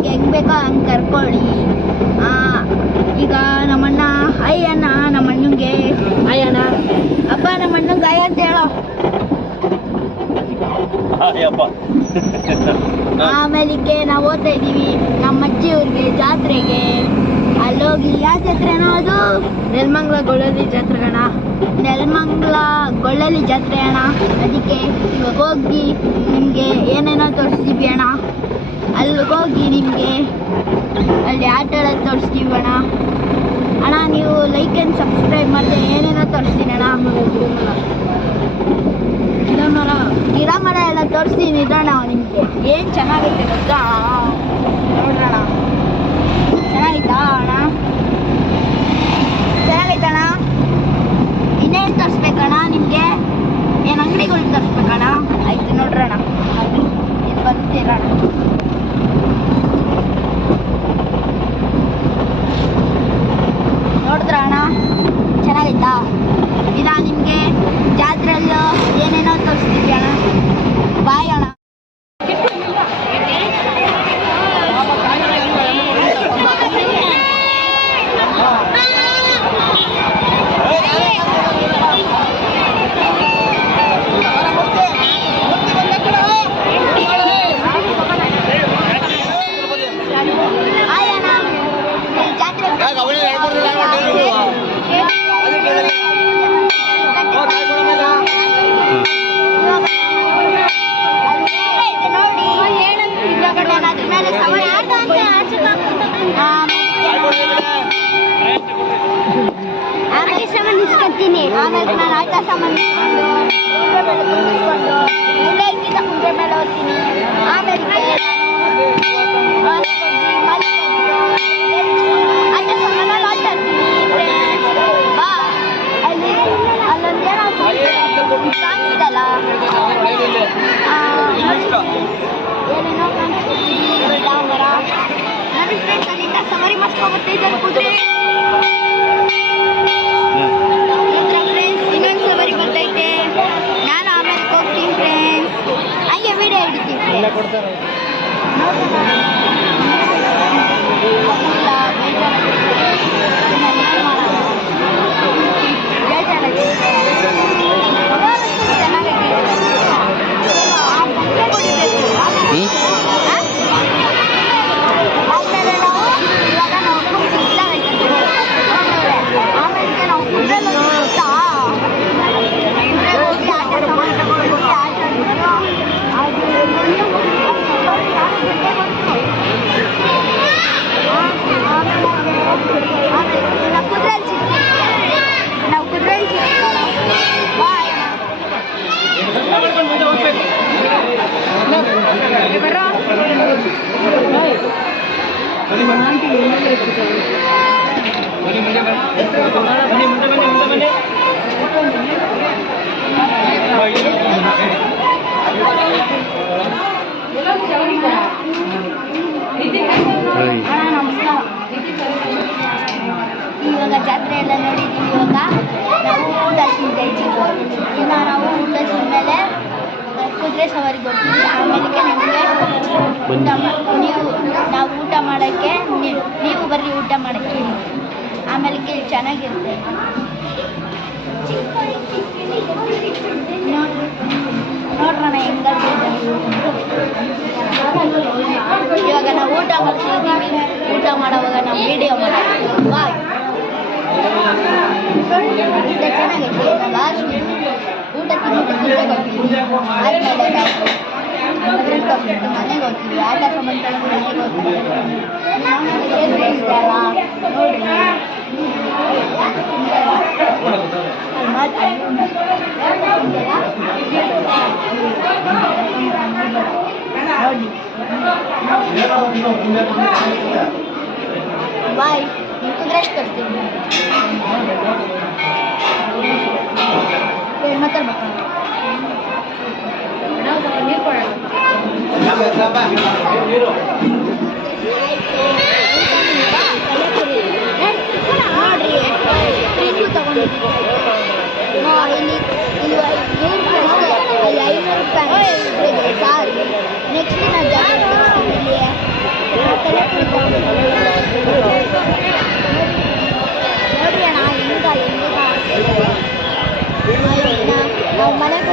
ನಿಮ್ಗೆ ಹೆಂಗ್ ಬೇಕೋ ಹಂಗೆ ಕರ್ಕೊಳ್ಳಿ. ಈಗ ನಮ್ಮಣ್ಣ ಹಾಯ್ ಅಣ್ಣ, ನಮ್ಮಣ್ಣಂಗೆ ಹಾಯ್ ಅಣ್ಣ. ಅಪ್ಪ ನಮ್ಮಣ್ಣಂಗೆ ಹಾಯ್ ಅಂತ ಹೇಳೋ. ಆಮೇಲಿಗೆ ನಾವು ಓದ್ತಾ ಇದ್ದೀವಿ ನಮ್ಮ ಅಜ್ಜಿ ಊರಿಗೆ ಜಾತ್ರೆಗೆ. ಅಲ್ಲೋಗಿ ಯಾವ ಜಾತ್ರೆನೋ ಅದು ನೆಲಮಂಗಲ ಗೊಳ್ಳಲ್ಲಿ ಜಾತ್ರೆ ಅಣ್ಣ. ನೆಲಮಂಗಲ ಗೊಳ್ಳಲ್ಲಿ ಜಾತ್ರೆ ಅಣ್ಣ. ಅದಕ್ಕೆ ಇವಾಗ ಹೋಗಿ ನಿಮಗೆ ಏನೇನೋ ತೋರಿಸ್ತೀವಿ ಅಣ್ಣ. ಅಲ್ಲಿಗೋಗಿ ನಿಮಗೆ ಅಲ್ಲಿ ಆಟ ಆಡೋದು ತೋರಿಸ್ತೀವಿ ಅಣ್ಣ. ಅಣ್ಣ ನೀವು ಲೈಕ್ ಆ್ಯಂಡ್ ಸಬ್ಸ್ಕ್ರೈಬ್ ಮಾಡಿದ್ರೆ ಏನೇನೋ ತೋರಿಸ್ತೀನಿ ಅಣ್ಣ. ಗಿಡ ಮರ ಎಲ್ಲ ತೋರಿಸ್ತೀನಿ ಇರೋಣ. ನಿಮಗೆ ಏನು ಚೆನ್ನಾಗೈತೆ ಗೊತ್ತಾ? ನೋಡ್ರಣ, ಚೆನ್ನಾಗೈತಾ ಅಣ್ಣ? ಚೆನ್ನಾಗೈತಣ್ಣ. ಇನ್ನೇನು ತೋರಿಸ್ಬೇಕಣ್ಣ ನಿಮಗೆ? ಏನು ಅಂಗಡಿಗಳು ತೋರಿಸ್ಬೇಕಣ್ಣ? ಆಯ್ತು ನೋಡ್ರಣ, ಇದು ಬರ್ತೀರಣ್ಣ. ನೋಡಿದ್ರ ಅಣ್ಣ ಚೆನ್ನಾಗೈತಾ? ಇಲ್ಲ ನಿಮಗೆ ಜಾತ್ರೆಯಲ್ಲೂ ಏನೇನೋ ತೋರಿಸ್ತೀವಿ ಅಣ್ಣ. ಬಾಯ್ ಅಣ್ಣ. ಆಮೇಲೆ ನಾನು ಆಟ ಸಾಮಾನು ಕುಂಟೆ ಮೇಲೆ ಹೋಗ್ತೀನಿ. ಆಮೇಲೆ ಆಟ ಸಾಮಾನಲ್ಲಿ ಆಟ ಆಡ್ತೀನಿ. ಬಾ ಅಲ್ಲಿ ಅಲ್ಲೊಂದೇನೋ ಕಾಣಿಸ್ದಲ್ಲ, ಏನೇನೋ ಕಾಣಿಸ್ತೀವಿ ಮರ. ನನ್ನ ಫ್ರೆಂಡ್ಸ್ ಅಲ್ಲಿಂದ ಸವಾರಿ ಮಾಡಿಸ್ಕೊಬರ್ತಾ ಇದ್ದಾರೆ ಕುದುರೆ. ಇನ್ನೊಂದು ಸವಾರಿ ಬರ್ತೈತೆ. ನಾನು ಆಮೇಲೆ ಹೋಗ್ತೀನಿ ಫ್ರೆಂಡ್ಸ್. ಹಂಗೆ ವಿಡಿಯೋ ಹಿಡಿತೀನಿ ಫ್ರೆಂಡ್ಸ್. ಇವಾಗ ಜಾತ್ರೆ ಎಲ್ಲ ನೋಡಿದ್ದೀವಿ. ಇವಾಗ ನಾವು ಊಟ ತಿಂತಾ ಇದ್ದೀವಿ. ಇನ್ನು ನಾವು ಊಟ ತಿಂದಮೇಲೆ ಕುದುರೆ ಸವಾರಿಗೆ ಹೋಗ್ತೀವಿ. ಆಮೇಲೆ ನಮಗೆ ನಾವು ಊಟ ಮಾಡೋಕ್ಕೆ ನೀವು ಬರ್ರಿ ಊಟ ಮಾಡೋಕ್ಕೆ. ಆಮೇಲೆ ಚೆನ್ನಾಗಿರುತ್ತೆ. ನೋಡ್ರೋಣ ಹೆಂಗಾಗ್ತದೆ. ಇವಾಗ ನಾವು ಊಟ ಮಾಡ್ತಿದ್ದೀವಿ. ಊಟ ಮಾಡೋವಾಗ ನಾವು ವಿಡಿಯೋ ಮಾಡ್ತೀವಿ. ಬಾಯ್. ಚೆನ್ನಾಗೈತೆ. ಲಾಸ್ಟ್ ಊಟ ತಿಂದಿದ್ದಕ್ಕೆ ಹೋಗ್ತೀವಿ. ಆದ್ಮೇಲೆ ಮನೆಗೆ ಹೋಗ್ತೀವಿ. ಆಟ ಸಾಮಾನು ತಗೊಂಡು ಮನೆಗೆ ಹೋಗ್ತೀವಿ. ನೋಡ್ರಿ ಬಾಯ್. ಕುದುರೆ ತರ್ತೀನಿ. ಮಾತಾಡ್ಬೇಕು. ನೀರು ಕೊಡೋಣ. ನೋಡ್ರಿ ಪ್ರೀತಿ ತಗೊಂಡಿದ್ದೀವಿ. ಇಲ್ಲಿ 500 ರೂಪಾಯಿ ಸಾರಿ. ನೆಕ್ಸ್ಟ್ ದಿನ ಜಾತ್ರೆ ಇಲ್ಲಿ ಮನೆಗೆ